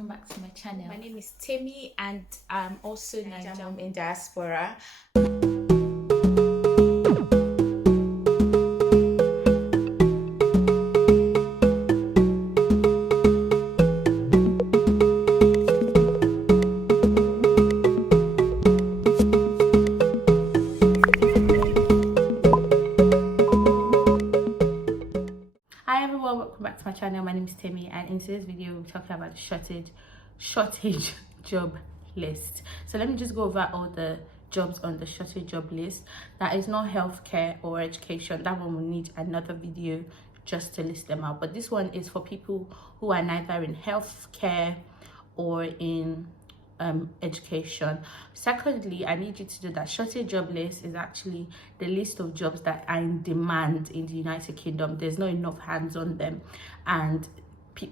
welcome back to my channel. My name is Temi and I'm also Nigerian in diaspora. Hi everyone, welcome back to my channel. My name is Temi and in today's video we're talking about the shortage job list. So let me just go over all the jobs on the shortage job list. That is not healthcare or education. That one will need another video just to list them out, but this one is for people who are neither in healthcare or in education. Secondly, I need you to do that shortage job list is actually the list of jobs that are in demand in the United Kingdom. There's not enough hands on them and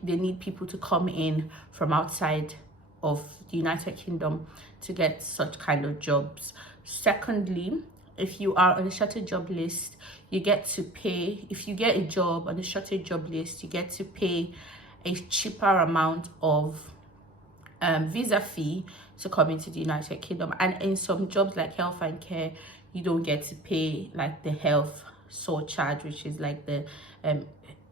they need people to come in from outside of the United Kingdom to get such kind of jobs. Secondly, if you are on the shortage job list, you get to pay, if you get a job on the shortage job list, you get to pay a cheaper amount of visa fee to come into the United Kingdom. And in some jobs like health and care, you don't get to pay like the health surcharge, which is like the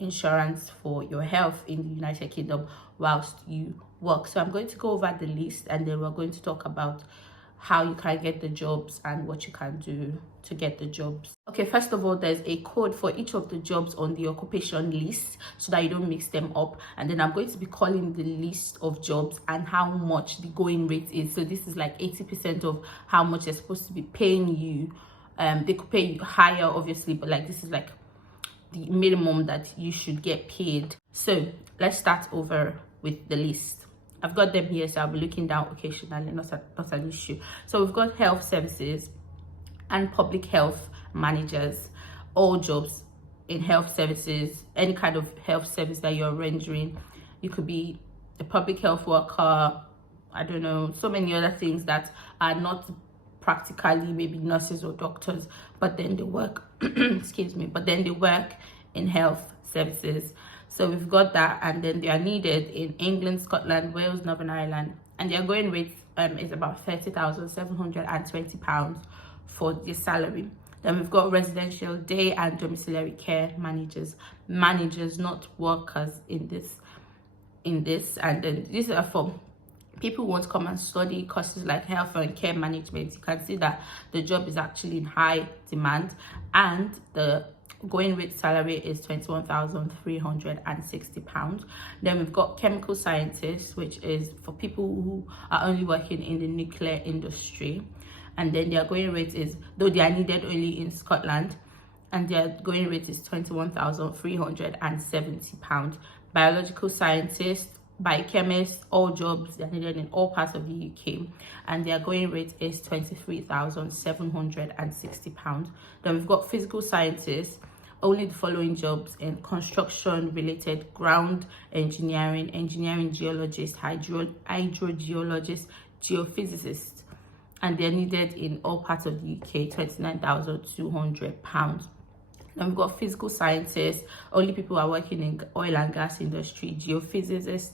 insurance for your health in the United Kingdom whilst you work. So I'm going to go over the list and then we're going to talk about how you can get the jobs and what you can do to get the jobs. Okay, first of all, there's a code for each of the jobs on the occupation list so that you don't mix them up. And then I'm going to be calling the list of jobs and how much the going rate is. So this is like 80% of how much they're supposed to be paying you. They could pay you higher, obviously, but like this is like the minimum that you should get paid. So let's start over with the list. I've got them here, so I'll be looking down occasionally, not an issue. So we've got health services and public health managers, all jobs in health services, any kind of health service that you're rendering. You could be a public health worker, I don't know, so many other things that are not practically maybe nurses or doctors, but then they work, excuse me, but then they work in health services. So we've got that, and then they are needed in England, Scotland, Wales, Northern Ireland, and their going rate is about £30,720 for the salary. Then we've got residential day and domiciliary care managers, not workers in this, and then these are for people who want to come and study courses like health and care management. You can see that the job is actually in high demand and the going rate salary is £21,360. Then we've got chemical scientists, which is for people who are only working in the nuclear industry, and then their going rate is, though they are needed only in Scotland, and their going rate is £21,370. Biological scientists, biochemists, all jobs, they're needed in all parts of the UK, and their going rate is £23,760. Then we've got physical scientists, only the following jobs in construction related: ground engineering, engineering geologist, hydrogeologist, geophysicist, and they're needed in all parts of the UK, £29,200. Then we've got physical scientists, only people who are working in oil and gas industry, geophysicists,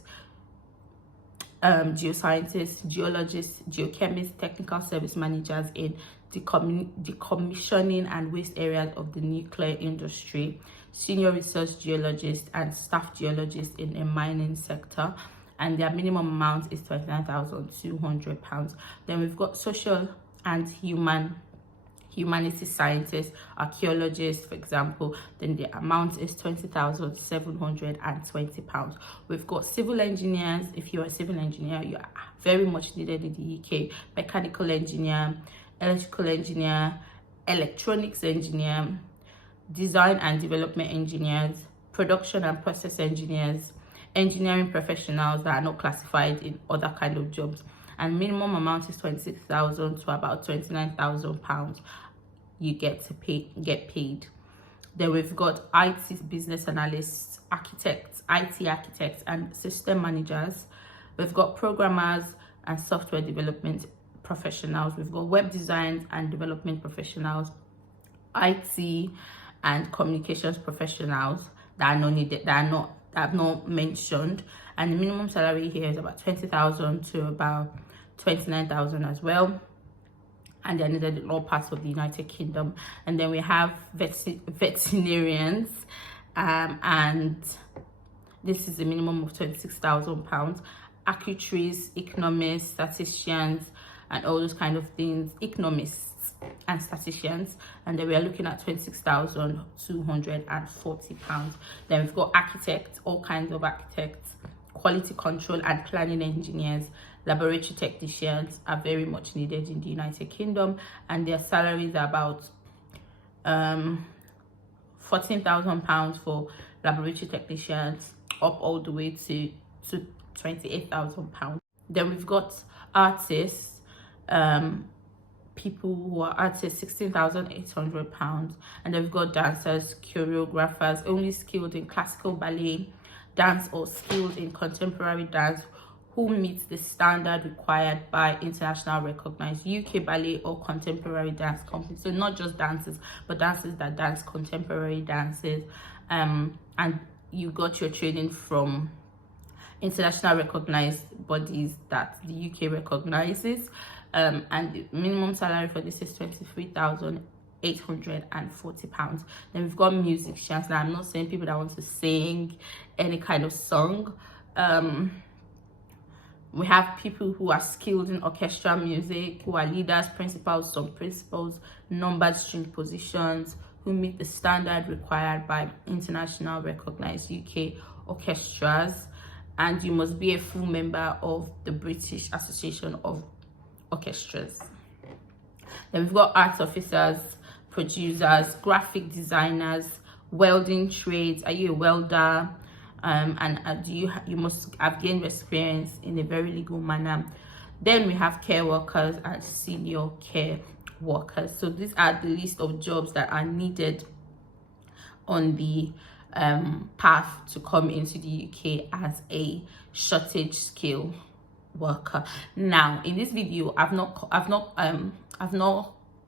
geoscientists, geologists, geochemists, technical service managers in decommissioning and waste areas of the nuclear industry, senior research geologists and staff geologists in the mining sector, and their minimum amount is £29,200. Then we've got social and humanities scientists, archaeologists, for example, then the amount is £20,720. We've got civil engineers. If you're a civil engineer, you are very much needed in the UK. Mechanical engineer, electrical engineer, electronics engineer, design and development engineers, production and process engineers, engineering professionals that are not classified in other kind of jobs, and minimum amount is £26,000 to about £29,000 you get paid. Then we've got IT business analysts, architects, IT architects and system managers. We've got programmers and software development professionals. We've got web design and development professionals, IT and communications professionals that are not that I've not mentioned, and the minimum salary here is about 20,000 to about 29,000 as well, and they're needed in all parts of the United Kingdom. And then we have veterinarians, and this is a minimum of £26,000. Actuaries, economists, statisticians, and all those kind of things. Economists and statisticians, and then we are looking at £26,240. Then we've got architects, all kinds of architects, quality control and planning engineers, laboratory technicians are very much needed in the United Kingdom, and their salaries are about £14,000 for laboratory technicians, up all the way to £28,000. Then we've got artists, people who are artists, £16,800. And then we've got dancers, choreographers, only skilled in classical ballet dance or skilled in contemporary dance, who meets the standard required by international recognized UK ballet or contemporary dance companies. So not just dancers, but dancers that dance contemporary dances. And you got your training from international recognized bodies that the UK recognizes. And the minimum salary for this is £23,840. Then we've got musicians. Now, I'm not saying people that want to sing any kind of song. We have people who are skilled in orchestral music, who are leaders, principals, sub-principals, numbered string positions, who meet the standard required by international recognized UK orchestras. And you must be a full member of the British Association of Orchestras. Then we've got art officers, producers, graphic designers, welding trades. Are you a welder? And you must have gained experience in a very legal manner. Then we have care workers and senior care workers. So these are the list of jobs that are needed on the path to come into the UK as a shortage skill worker. Now, in this video, I've not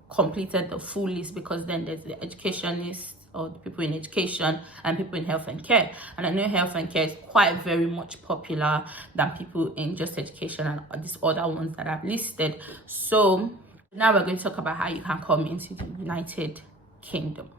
completed the full list, because then there's the educationists, or the people in education, and people in health and care. And I know health and care is quite very much popular than people in just education and these other ones that I've listed. So now we're going to talk about how you can come into the United Kingdom.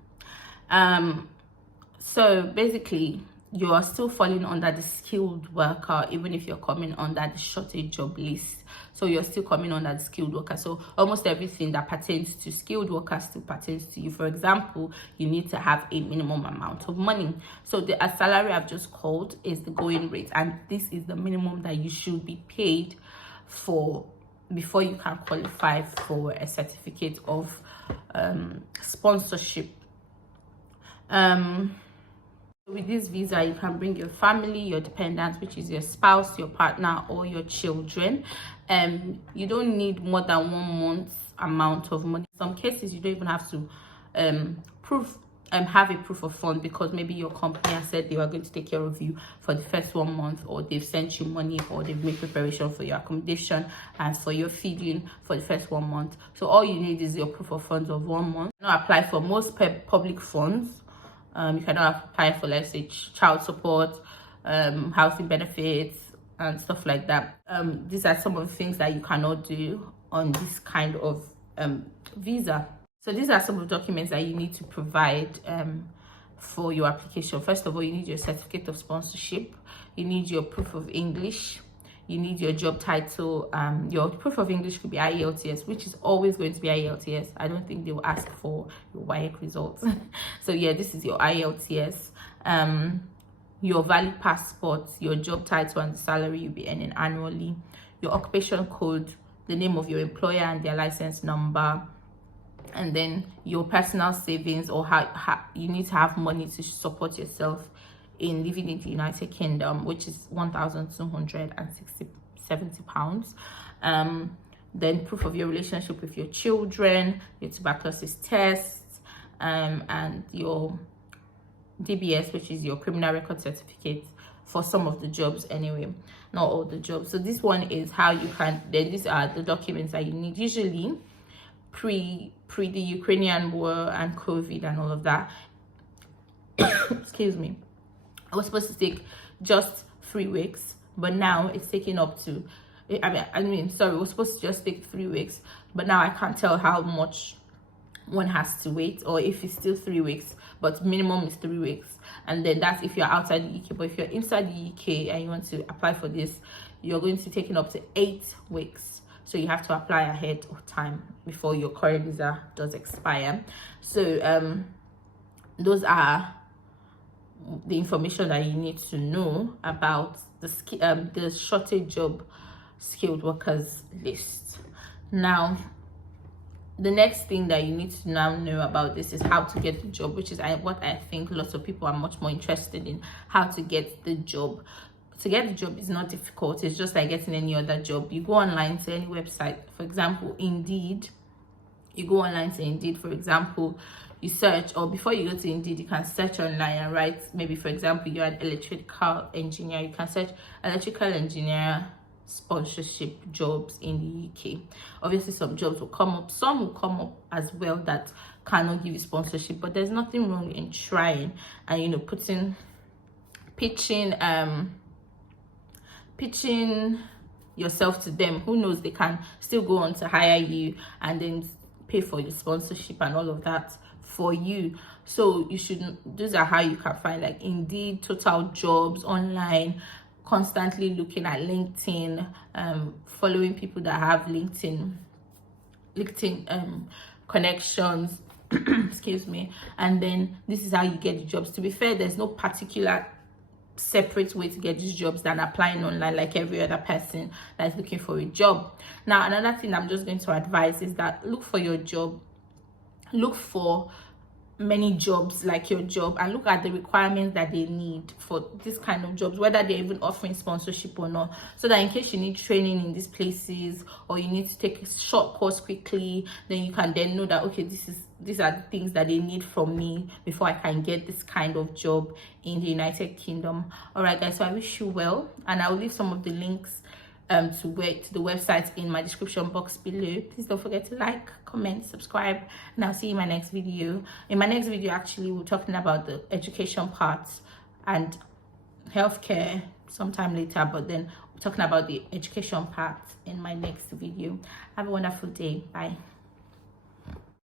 So basically, you are still falling under the skilled worker, even if you're coming under the shortage job list. So you're still coming under the skilled worker. So almost everything that pertains to skilled workers still pertains to you. For example, you need to have a minimum amount of money. So the salary I've just called is the going rate, and this is the minimum that you should be paid for before you can qualify for a certificate of sponsorship. With this visa, you can bring your family, your dependents, which is your spouse, your partner, or your children. You don't need more than 1 month's amount of money. In some cases, you don't even have to have a proof of fund, because maybe your company has said they were going to take care of you for the first 1 month, or they've sent you money, or they've made preparation for your accommodation and for your feeding for the first 1 month. So all you need is your proof of funds of 1 month. Now apply for most public funds. You cannot apply for, let's say, child support, housing benefits, and stuff like that. These are some of the things that you cannot do on this kind of visa. So these are some of the documents that you need to provide for your application. First of all, you need your certificate of sponsorship. You need your proof of English. You need your job title. Your proof of English could be IELTS, which is always going to be IELTS. I don't think they will ask for your WAEC results. So yeah, this is your IELTS. Your valid passport, your job title, and the salary you'll be earning annually. Your occupation code, the name of your employer and their license number. And then your personal savings, or how you need to have money to support yourself in living in the United Kingdom, which is £1,270. Then proof of your relationship with your children, your tuberculosis tests, and your DBS, which is your criminal record certificate, for some of the jobs anyway, not all the jobs. So this one is how you can, then these are the documents that you need. Usually pre the Ukrainian war and COVID and all of that, excuse me, It was supposed to take just 3 weeks, but now it's taking up to, sorry, it was supposed to just take 3 weeks, but now I can't tell how much one has to wait, or if it's still 3 weeks, but minimum is 3 weeks. And then that's if you're outside the UK. But if you're inside the UK and you want to apply for this, you're going to be taking up to 8 weeks. So you have to apply ahead of time before your current visa does expire. So those are the information that you need to know about the shortage job skilled workers list. Now, the next thing that you need to now know about this is how to get the job, which is what I think lots of people are much more interested in. How to get the job. To get the job is not difficult. It's just like getting any other job. You go online to any website, for example Indeed. You go online to Indeed, for example, you search, or before you go to Indeed, you can search online and write, maybe for example you're an electrical engineer, you can search electrical engineer sponsorship jobs in the UK. Obviously some jobs will come up, some will come up as well that cannot give you sponsorship, but there's nothing wrong in trying and, you know, pitching yourself to them. Who knows, they can still go on to hire you and then pay for your sponsorship and all of that for you. So you should, those are how you can find, like Indeed, Total Jobs, online, constantly looking at LinkedIn, following people that have LinkedIn connections excuse me, and then this is how you get the jobs. To be fair, there's no particular separate way to get these jobs than applying online like every other person that's looking for a job. Now, another thing I'm just going to advise is that look for your job, look for many jobs like your job, and look at the requirements that they need for this kind of jobs, whether they're even offering sponsorship or not, so that in case you need training in these places or you need to take a short course quickly, then you can then know that, okay, these are the things that they need from me before I can get this kind of job in the United Kingdom. All right guys, so I wish you well, and I'll leave some of the links to the website in my description box below. Please don't forget to like, comment, subscribe, and I'll see you in my next video. In my next video, actually, we're talking about the education part and healthcare sometime later, but then we're talking about the education part in my next video. Have a wonderful day. Bye.